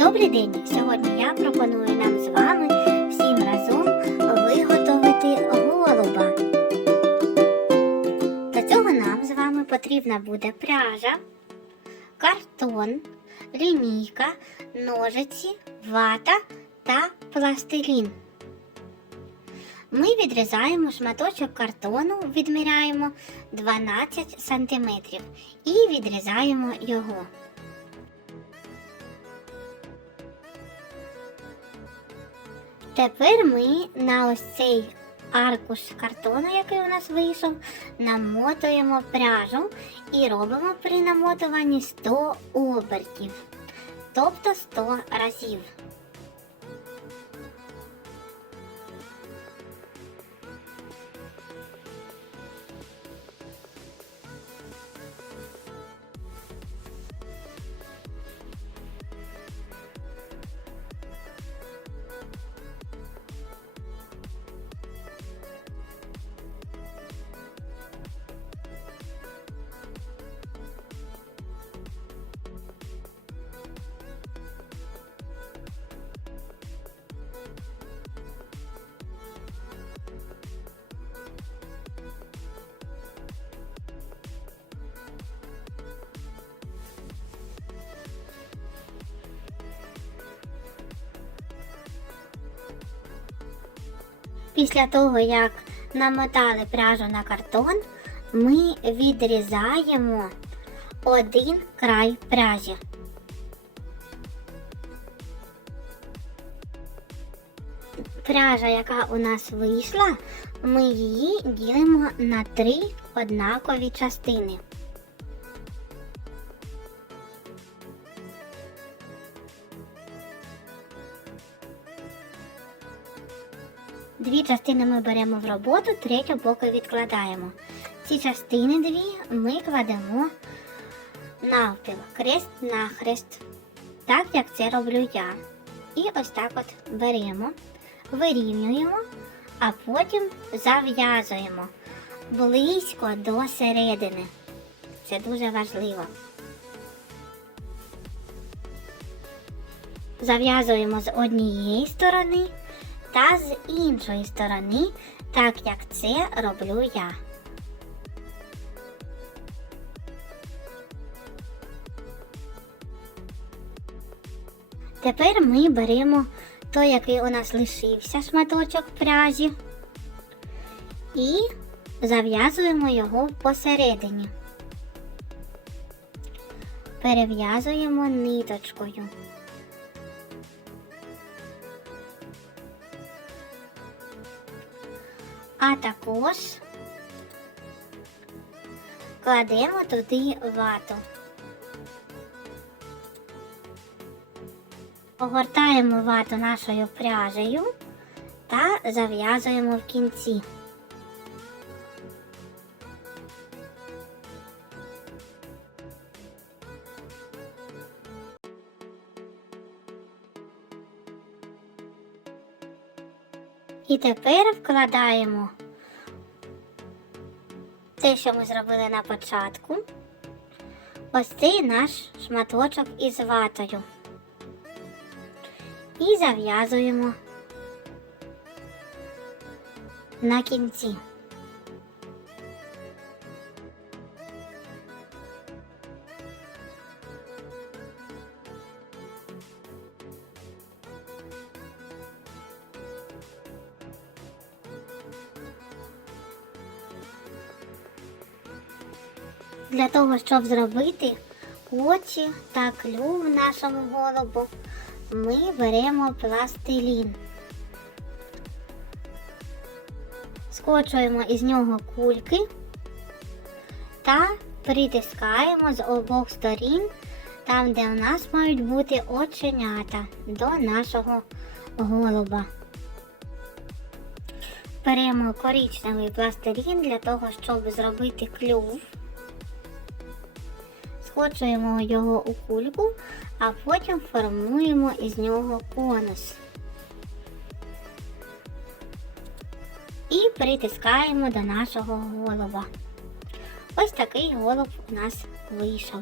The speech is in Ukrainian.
Добрий день! Сьогодні я пропоную нам з вами всім разом виготовити голуба. Для цього нам з вами потрібна буде пряжа, картон, лінійка, ножиці, вата та пластилін. Ми відрізаємо шматочок картону, відміряємо 12 см і відрізаємо його. Тепер ми на ось цей аркуш картону, який у нас вийшов, намотуємо пряжу і робимо при намотуванні 100 обертів, тобто 100 разів. Після того, як намотали пряжу на картон, ми відрізаємо один край пряжі. Пряжа, яка у нас вийшла, ми її ділимо на три однакові частини. Дві частини ми беремо в роботу, третю поки відкладаємо. Ці частини дві ми кладемо навпіл, крест нахрест, так як це роблю я. І ось так от беремо, вирівнюємо, а потім зав'язуємо близько до середини. Це дуже важливо. Зав'язуємо з однієї сторони та з іншої сторони, так як це роблю я. Тепер ми беремо той, який у нас лишився шматочок пряжі, і зав'язуємо його посередині. Перев'язуємо ниточкою. А також кладемо туди вату. Огортаємо вату нашою пряжею та зав'язуємо в кінці. І тепер вкладаємо те, що ми зробили на початку. Ось цей наш шматочок із ватою. І зав'язуємо на кінці. Для того, щоб зробити очі та клюв нашому голубу, ми беремо пластилін. Скочуємо із нього кульки та притискаємо з обох сторін, там, де у нас мають бути оченята до нашого голуба. Беремо коричневий пластилін для того, щоб зробити клюв. Скочуємо його у кульку, а потім формуємо із нього конус. І притискаємо до нашого голуба. Ось такий голуб у нас вийшов.